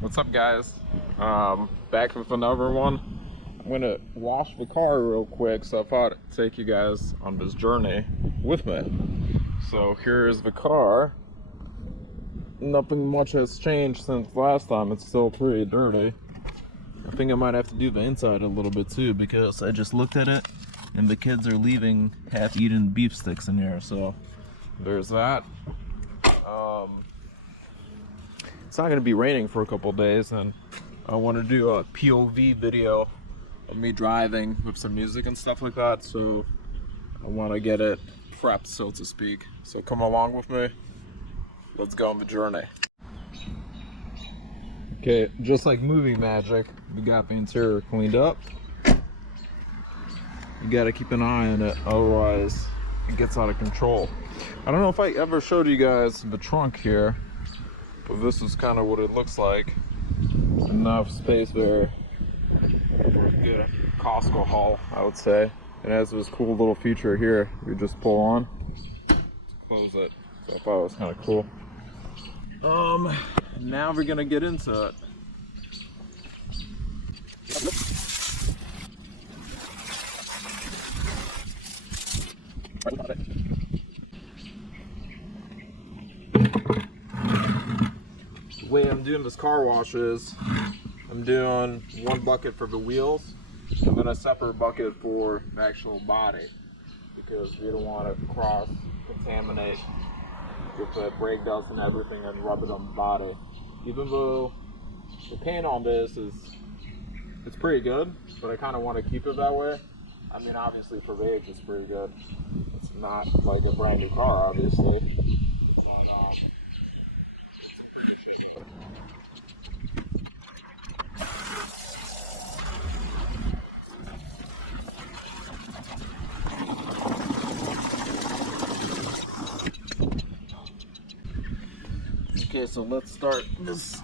What's up, guys? Back with another one. I'm gonna wash the car real quick, so I thought I'd take you guys on this journey with me. So here's the car. Nothing much has changed since last time. It's still pretty dirty. I think I might have to do the inside a little bit too, because I just looked at it and the kids are leaving half-eaten beef sticks in here, so there's that. It's not going to be raining for a couple days, and I want to do a POV video of me driving with some music and stuff like that, so I want to get it prepped, so to speak. So come along with me. Let's go on the journey. Okay, just like movie magic, we got the interior cleaned up. You got to keep an eye on it, otherwise it gets out of control. I don't know if I ever showed you guys the trunk here, but this is kind of what it looks like. Enough space there for a good Costco haul, I would say. It has this cool little feature here. You just pull on, close it. So I thought it was kind of cool. Now we're gonna get into it. The way I'm doing this car wash is I'm doing one bucket for the wheels and then a separate bucket for the actual body, because we don't want to cross contaminate with the brake dust and everything and rub it on the body. Even though the paint on this it's pretty good, but I kind of want to keep it that way. I mean, obviously for age it's pretty good. It's not like a brand new car, obviously. Okay, so let's start this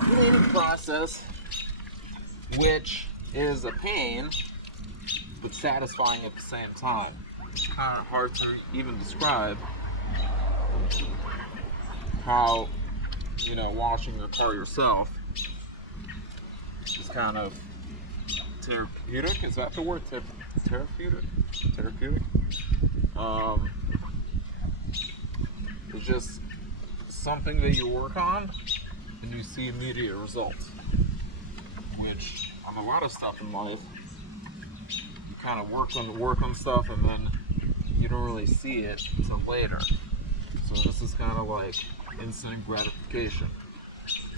cleaning process, which is a pain, but satisfying at the same time. It's kind of hard to even describe how, washing your car yourself is kind of therapeutic. Is that the word? Therapeutic? Therapeutic? It's just something that you work on and you see immediate results, which on a lot of stuff in life you kind of work on stuff and then you don't really see it until later. So this is kind of like instant gratification.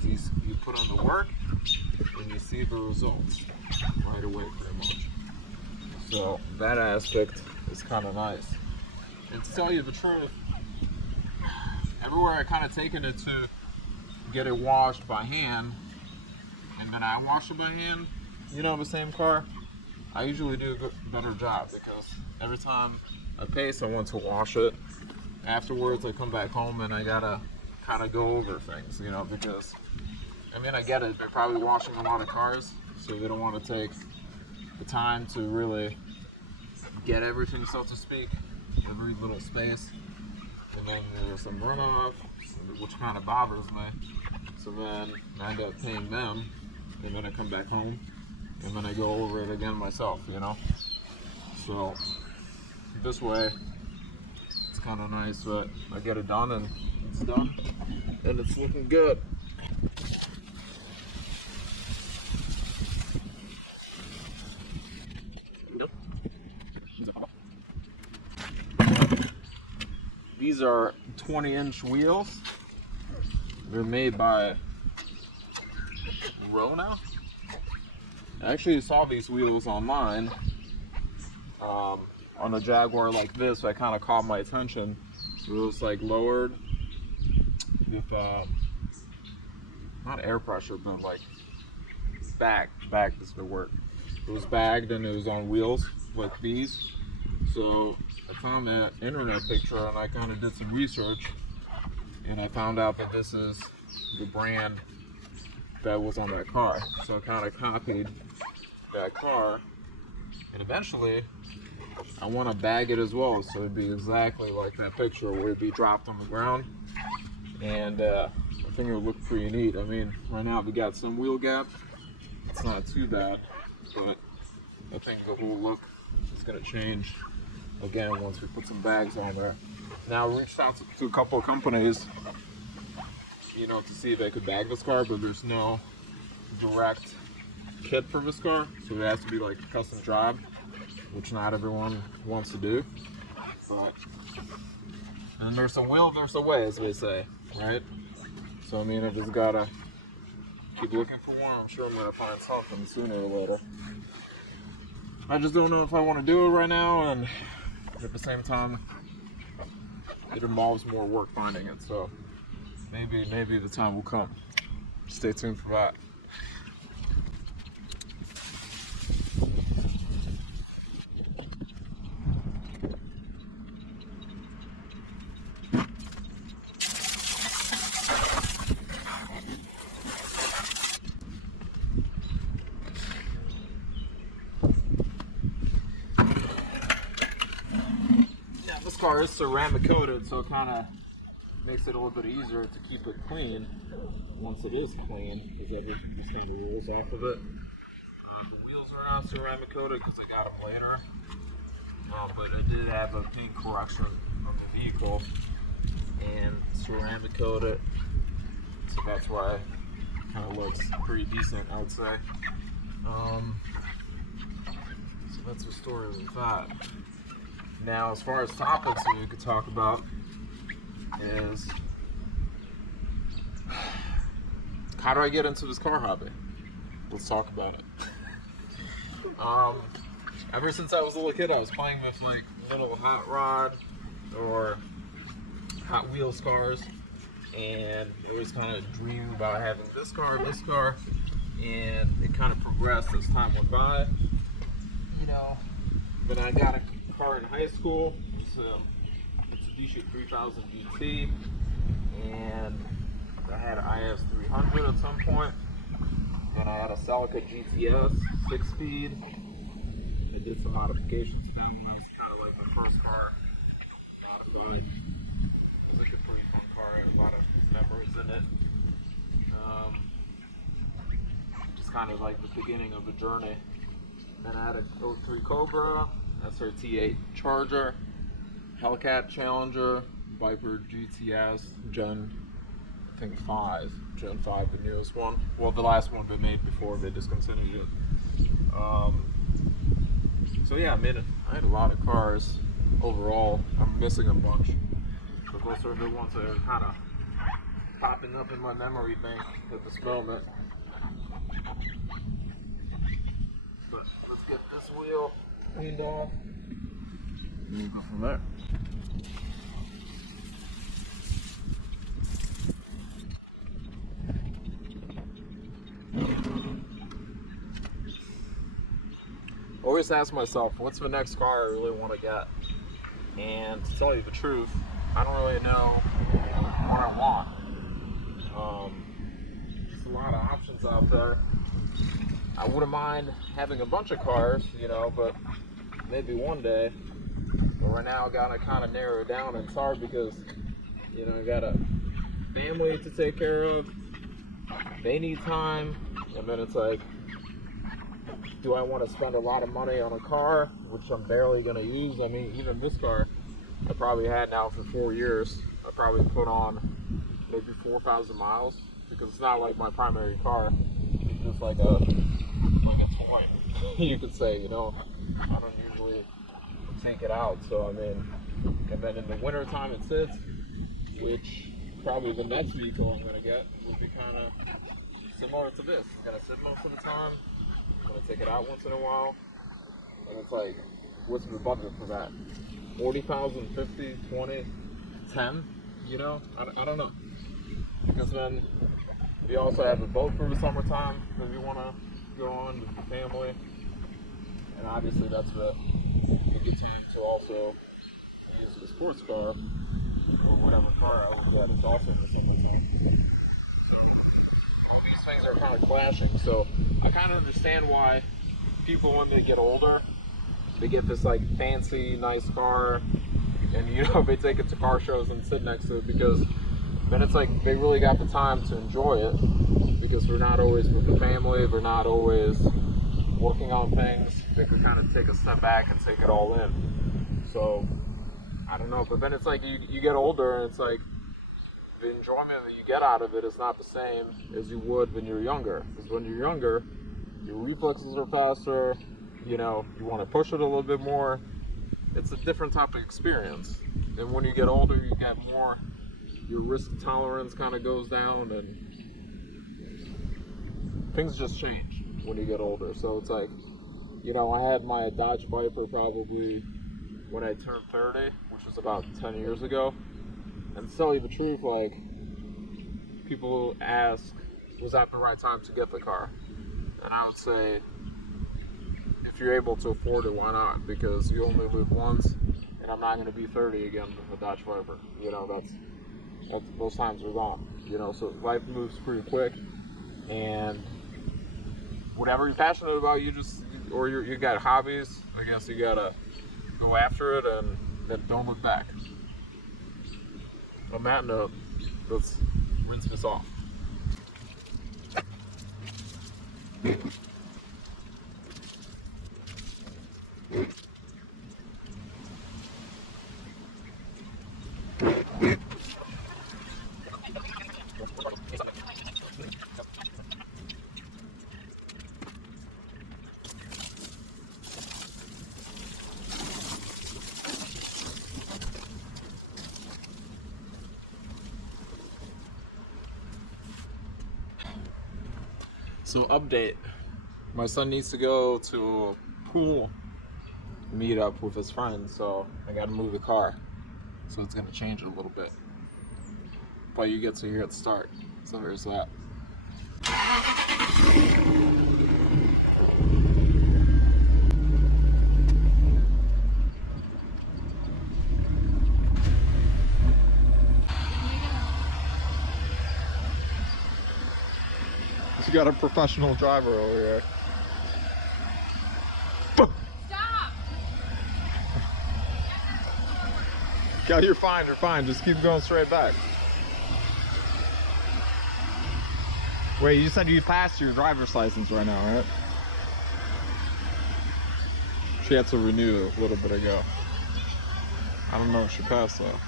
You put in the work and you see the results right away, pretty much. So that aspect is kind of nice. And to tell you the truth, everywhere I kind of taken it to get it washed by hand, and then I wash it by hand, the same car, I usually do a better job, because every time I pay someone to wash it, afterwards I come back home and I gotta kind of go over things, because, I get it, they're probably washing a lot of cars, so they don't want to take the time to really get everything, so to speak, every little space. And then there's some runoff, which kind of bothers me. So then I end up paying them, and then I come back home, and then I go over it again myself, So this way, it's kind of nice, but I get it done, and it's done, and it's looking good. These are 20-inch wheels. They're made by Rona. I actually saw these wheels online on a Jaguar like this. That kind of caught my attention. It was like lowered with not air pressure, but like bagged is the word. It was bagged and it was on wheels like these. So I found that internet picture and I kind of did some research, and I found out that this is the brand that was on that car. So I kind of copied that car, and eventually I want to bag it as well, so it'd be exactly like that picture where it'd be dropped on the ground. And I think it would look pretty neat. I mean, right now we got some wheel gap. It's not too bad, but I think the whole look is going to change again once we put some bags on there. Now, I reached out to a couple of companies, you know, to see if they could bag this car, but there's no direct kit for this car, so it has to be like a custom job, which not everyone wants to do. But and there's a will, there's a way, as they say, right? So I mean, I just gotta keep looking for one. I'm sure I'm gonna find something sooner or later. I just don't know if I want to do it right now, and at the same time, it involves more work finding it. So maybe the time will come. Stay tuned for that. This car is ceramic coated, so it kind of makes it a little bit easier to keep it clean once it is clean, because everything just kind of rolls off of it. The wheels are not ceramic coated because I got them later, but I did have a paint correction on the vehicle and ceramic coated, so that's why it kind of looks pretty decent, I would say. So that's the story with that. Now, as far as topics that we could talk about is, how do I get into this car hobby? Let's talk about it. Ever since I was a little kid, I was playing with like little hot rod or Hot Wheels cars, and I always kind of dreamed about having this car, and it kind of progressed as time went by. You know, then I got a car in high school. It's a Mitsubishi 3000 GT, and I had an IS 300 at some point. Then I had a Cadillac GTS 6-speed. I did some modifications to that one. That was kind of like my first car modified. It was like a pretty fun car and a lot of memories in it. Just kind of like the beginning of the journey. Then I had a 03 Cobra, SRT8 Charger, Hellcat Challenger, Viper GTS, Gen 5, the newest one. Well, the last one they made before they discontinued it. So yeah, I had a lot of cars overall. I'm missing a bunch, but those are the ones that are kind of popping up in my memory bank at this moment. But let's get this wheel cleaned off, and we'll go from there. Always ask myself, what's the next car I really want to get? And to tell you the truth, I don't really know what I want. There's a lot of options out there. I wouldn't mind having a bunch of cars, you know, but maybe one day. But right now I gotta kind of narrow it down, and it's hard because, you know, I got a family to take care of. They need time, and then it's like, do I want to spend a lot of money on a car, which I'm barely going to use? I mean, even this car I probably had now for 4 years. I probably put on maybe 4,000 miles, because it's not like my primary car. It's just like a toy, you could say, you know. I don't usually take it out, so I mean, and then in the winter time it sits, which probably the next vehicle I'm going to get will be kind of similar to this. It's going to sit most of the time. I'm going to take it out once in a while, and it's like, what's the budget for that? 40,000, 50, 20, 10, you know? I don't know. Because then we also have a boat for the summertime that we want to go on with the family, and obviously that's a good time to also use the sports car, or whatever car I would get. It's also in the summertime. These things are kind of clashing, so I kind of understand why people, when they get older, they get this like fancy, nice car, and you know, they take it to car shows and sit next to it, because then it's like they really got the time to enjoy it, because we're not always with the family, we're not always working on things. They could kind of take a step back and take it all in. So I don't know, but then it's like you get older, and it's like the enjoyment that you get out of it is not the same as you would when you're younger. Because when you're younger, your reflexes are faster, you know, you want to push it a little bit more. It's a different type of experience. And when you get older, you get more, your risk tolerance kind of goes down, and things just change when you get older. So it's like, you know, I had my Dodge Viper probably when I turned 30, which was about 10 years ago. And to tell you the truth, like, people ask, was that the right time to get the car? And I would say, if you're able to afford it, why not? Because you only live once, and I'm not going to be 30 again with a Dodge Viper. You know, that's those times are gone. You know, so life moves pretty quick, and whatever you're passionate about, you got hobbies, I guess you gotta go after it, and then don't look back. On that note, let's rinse this off. So update, my son needs to go to a pool meetup with his friends, so I gotta move the car. So it's gonna change it a little bit. But you get to hear it start, so there's that. You got a professional driver over here. Stop! Yeah, you're fine, just keep going straight back. Wait, you said you passed your driver's license right now, right? She had to renew a little bit ago. I don't know if she passed though.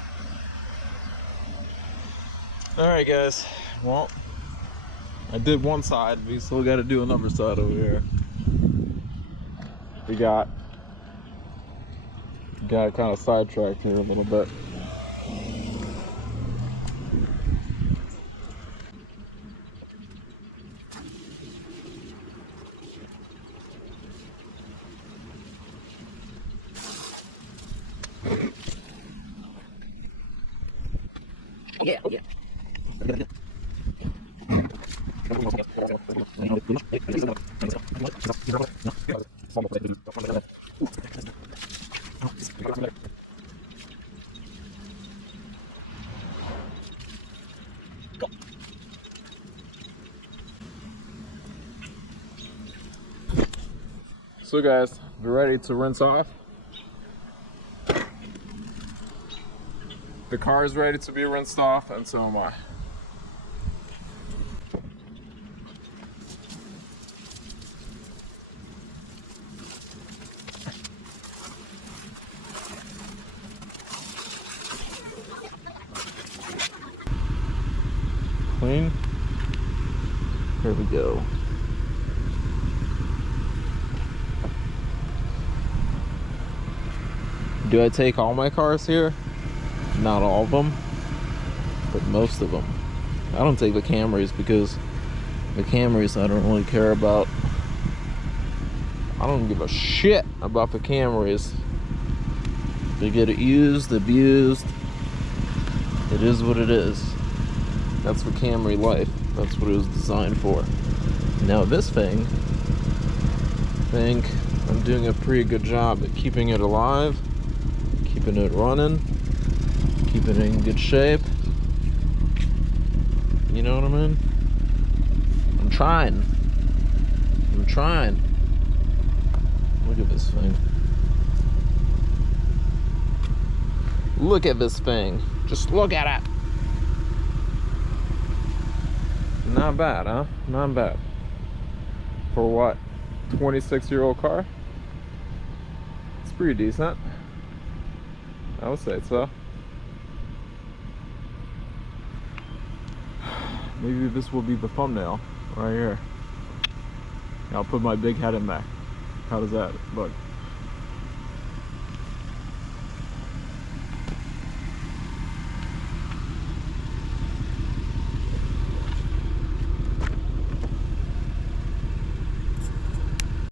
Alright guys, well, I did one side, we still got to do another side over here. We got kind of sidetracked here a little bit. Yeah. So guys, we're ready to rinse off. The car is ready to be rinsed off, and so am I. Clean. Here we go. Do I take all my cars here? Not all of them, but most of them. I don't take the Camrys because the Camrys I don't really care about. I don't give a shit about the Camrys. They get used, abused. It is what it is. That's the Camry life. That's what it was designed for. Now this thing, I think I'm doing a pretty good job at keeping it alive, keeping it running, keeping it in good shape. You know what I mean? I'm trying. Look at this thing. Look at this thing. Just look at it. Not bad, huh? Not bad. For what? 26-year-old car? It's pretty decent. I would say so. Maybe this will be the thumbnail right here. I'll put my big head in there. How does that look?